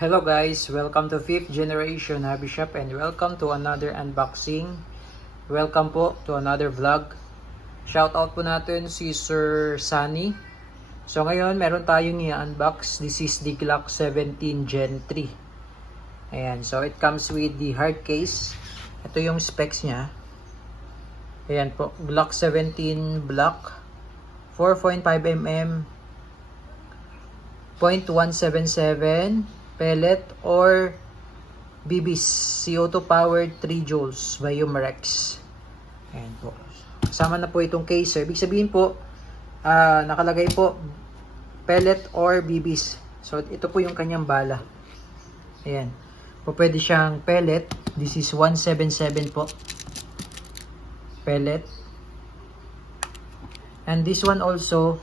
Hello guys, welcome to 5th generation Hobby Shop and welcome to another unboxing. Welcome po to another vlog. Shoutout po natin si Sir Sunny. So ngayon meron tayong i-unbox. This is the Glock 17 Gen 3. Ayan, so it comes with the hard case. Ito yung specs niya. Ayan po, Glock 17 Black 4.5mm .177 pellet or BBs CO2 powered 3 joules by Umarex. Ayan po. Kasama na po itong case. So, ibig sabihin po, nakalagay po pellet or BBs. So, ito po yung kanyang bala. Ayan. Po pwede siyang pellet. This is 177 po. Pellet. And this one also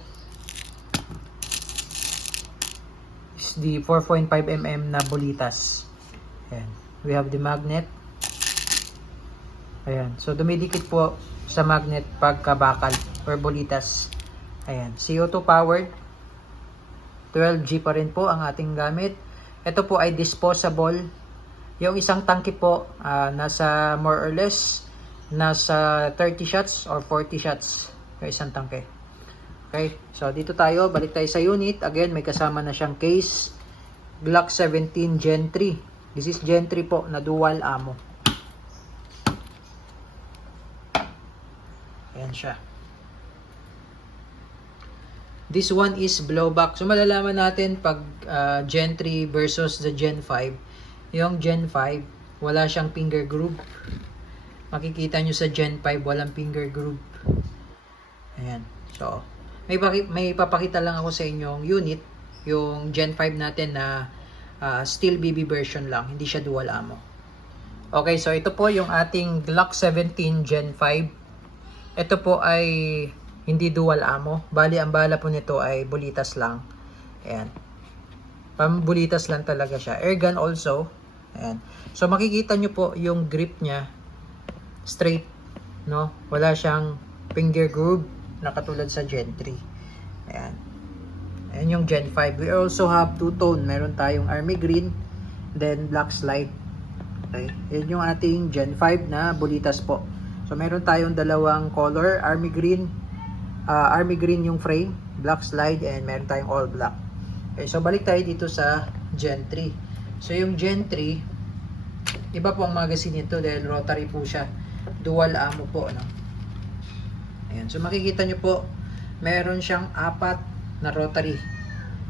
the 4.5mm na bulitas. Ayan. We have the magnet. Ayan. So, dumidikit po sa magnet pagkabakal or bulitas. Ayan. CO2 powered. 12G pa rin po ang ating gamit. Ito po ay disposable. Yung isang tangke po, nasa more or less, nasa 30 shots or 40 shots. Yung isang tangke. Okay, so dito tayo, balik tayo sa unit. Again, may kasama na siyang case. Glock 17 Gen 3. This is Gen 3 po na dual ammo. Ayan siya. This one is blowback. So malalaman natin pag Gen 3 versus the Gen 5. Yung Gen 5, wala siyang finger groove. Makikita nyo sa Gen 5, walang finger groove. Ayan. So, may papakita lang ako sa inyong unit, yung Gen 5 natin na steel BB version lang, hindi siya dual ammo. Okay, so ito po yung ating Glock 17 Gen 5. Ito po ay hindi dual ammo. Bali, ang bala po nito ay bulitas lang. Ayan. Pambulitas lang talaga siya. Airgun also. Ayan. So, makikita nyo po yung grip niya straight, no? Wala siyang finger groove na katulad sa Gen 3. Ayan. Ayan yung Gen 5. We also have two-tone. Meron tayong army green, then black slide. Okay. Yan yung ating Gen 5 na bulitas po. So, meron tayong dalawang color. Army green yung frame, black slide, and meron tayong all black. Okay. So, balik tayo dito sa Gen 3. So, yung Gen 3, iba po ang magazine nito dahil rotary po siya. Dual ammo po, no? Ayan. So, makikita nyo po, meron siyang 4 na rotary.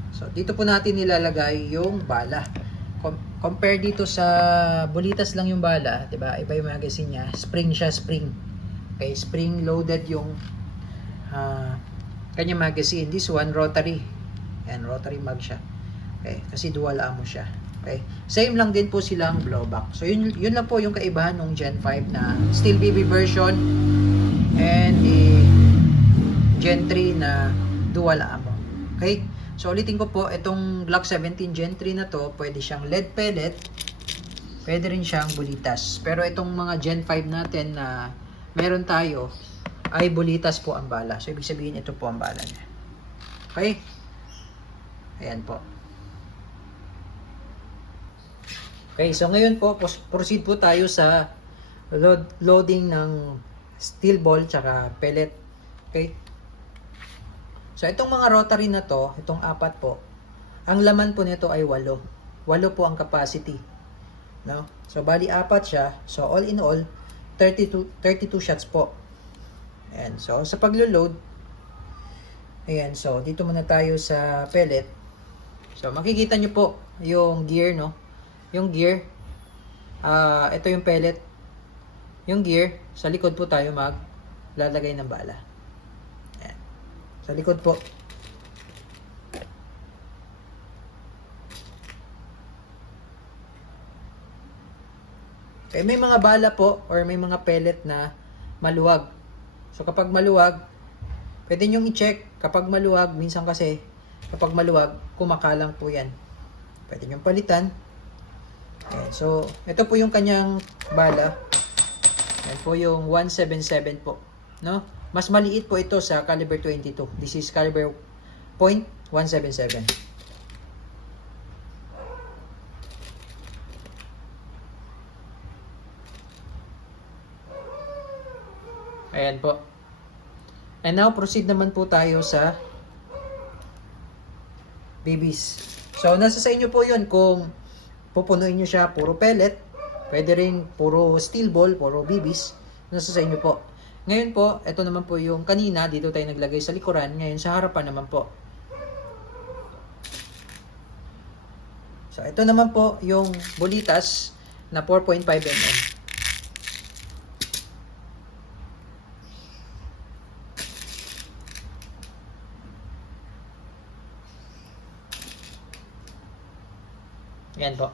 So, dito po natin nilalagay yung bala. Compare dito sa bulitas lang yung bala, diba? Iba yung magazine niya. Spring siya, spring. Okay, spring loaded yung kanyang magazine. This one, rotary. Ayan, rotary mag siya. Okay, kasi dual ammo siya. Okay, same lang din po silang blowback. So, yun lang po yung kaibahan ng Gen 5 na steel BB version and the Gen 3 na dual ammo. Okay? So, ulitin ko po, itong Glock 17 Gen 3 na to, pwede siyang lead pellet, pwede rin siyang bulitas. Pero itong mga Gen 5 natin na meron tayo, ay bulitas po ang bala. So, ibig sabihin, ito po ang bala niya. Okay? Ayan po. Okay, so ngayon po, proceed po tayo sa loading ng steel ball tsaka pellet. Okay? So, itong mga rotary na to, itong 4 po, ang laman po nito ay 8. 8 po ang capacity. No? So, bali 4 siya. So, all in all, 32 shots po. Ayan. So, sa paglo-load, ayan. So, dito muna tayo sa pellet. So, makikita nyo po yung gear, no? Yung gear, ito yung pellet. Yung gear, sa likod po tayo maglalagay ng bala. Ayan. Sa likod po. Okay, may mga bala po or may mga pellet na maluwag. So, kapag maluwag, pwede nyong i-check. Kapag maluwag, minsan kasi, kapag maluwag, kumakalang po yan. Pwede nyong palitan. Okay, so, ito po yung kanyang bala. Yan po yung 177 po. No? Mas maliit po ito sa caliber 22. This is caliber .177. Ayan po. And now, proceed naman po tayo sa BBs. So, nasa sa inyo po yun kung pupunuin nyo siya puro pellet, pwede rin puro steel ball, puro BBs. Nasa sa inyo po. Ngayon po, ito naman po yung kanina, dito tayo naglagay sa likuran. Ngayon, sa harapan naman po. So, ito naman po yung bolitas na 4.5 mm. Yan po.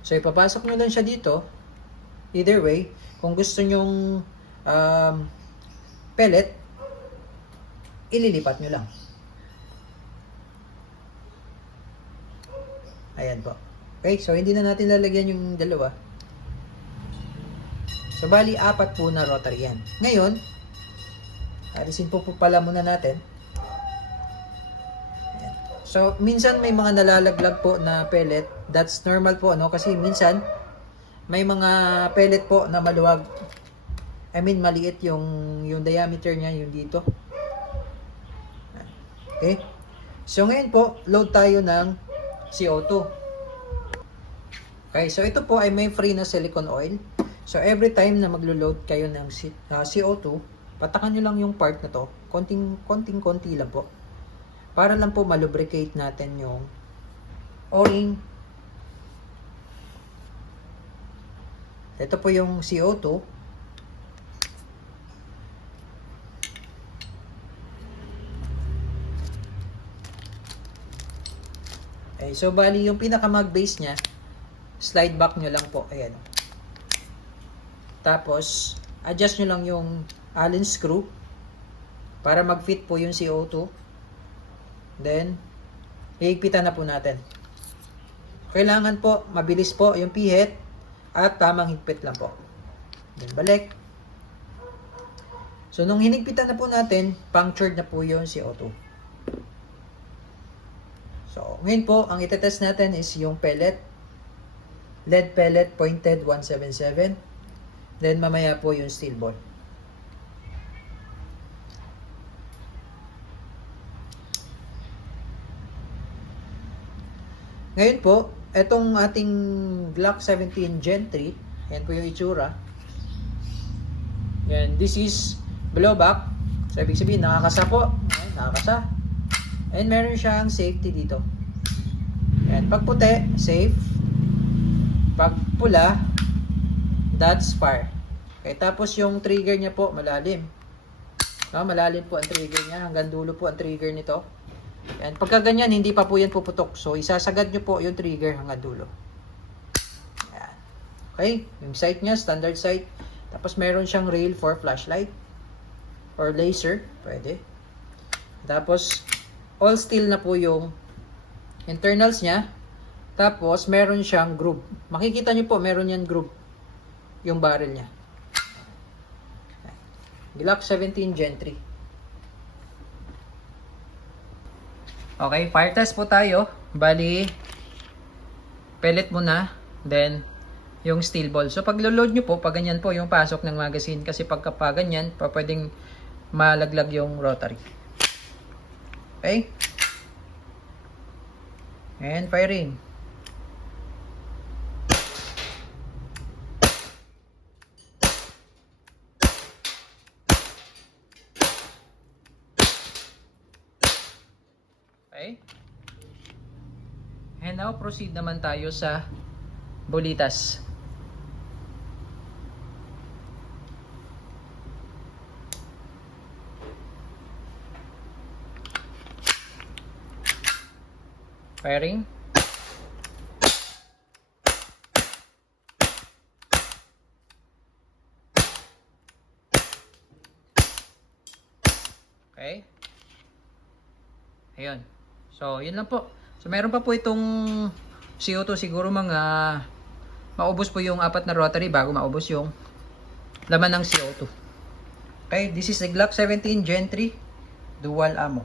So, ipapasok nyo lang siya dito. Either way, kung gusto nyong pellet, ililipat nyo lang. Ayan po. Okay, so hindi na natin lalagyan yung dalawa. So, bali, 4 po na rotary yan. Ngayon, alisin po pala muna natin. Ayan. So, minsan may mga nalalaglag po na pellet. That's normal po, no? Kasi minsan, may mga pellet po na maluwag. I mean, maliit yung diameter niya, yung dito. Okay? So, ngayon po, load tayo ng CO2. Okay, so ito po ay may free na silicone oil. So, every time na maglo-load kayo ng CO2, patakan nyo lang yung part na to. Konting-konti lang po. Para lang po malubricate natin yung o-ring. Ito po yung CO2. Okay, so bali yung pinaka-mag-base niya, slide back nyo lang po. Ayan. Tapos, adjust nyo lang yung Allen screw para mag-fit po yung CO2. Then, hihigpitan na po natin. Kailangan po, mabilis po yung pihit at tamang higpit lang po. Then, balik. So, nung hinigpitan na po natin, punctured na po yung CO2. So, ngayon po, ang itetest natin is yung pellet. Lead pellet pointed 177. Then, mamaya po yung steel ball. Ngayon po, etong ating Glock 17 Gen 3, yan po yung itsura. Yan, this is blowback. So, ibig sabihin, nakakasa po. Ayan, nakakasa. And meron siyang safety dito. Yan, pag puti, safe. Pag pula, that's fire. Okay, tapos yung trigger niya po, malalim. No, malalim po ang trigger niya. Hanggang dulo po ang trigger nito. Yan, pagka ganyan, hindi pa po yan puputok. So, isasagad nyo po yung trigger hanggang dulo. Yan. Okay, yung sight niya, standard sight. Tapos meron siyang rail for flashlight. Or laser, pwede. Tapos, all steel na po yung internals niya. Tapos, meron siyang groove. Makikita nyo po, meron yan groove. Yung barrel niya. Glock 17 Gen 3. Okay, fire test po tayo. Bali, pellet muna. Then, yung steel ball. So, pag load nyo po, pag ganyan po yung pasok ng magazine. Kasi pagka ganyan, pwedeng malaglag yung rotary. Okay? And firing. Okay? And now, proceed naman tayo sa bolitas. Firing. Okay. Ayun. So, yun lang po. So, meron pa po itong CO2. Siguro mga maubos po yung 4 na rotary bago maubos yung laman ng CO2. Okay. This is the Glock 17 Gen 3 dual ammo.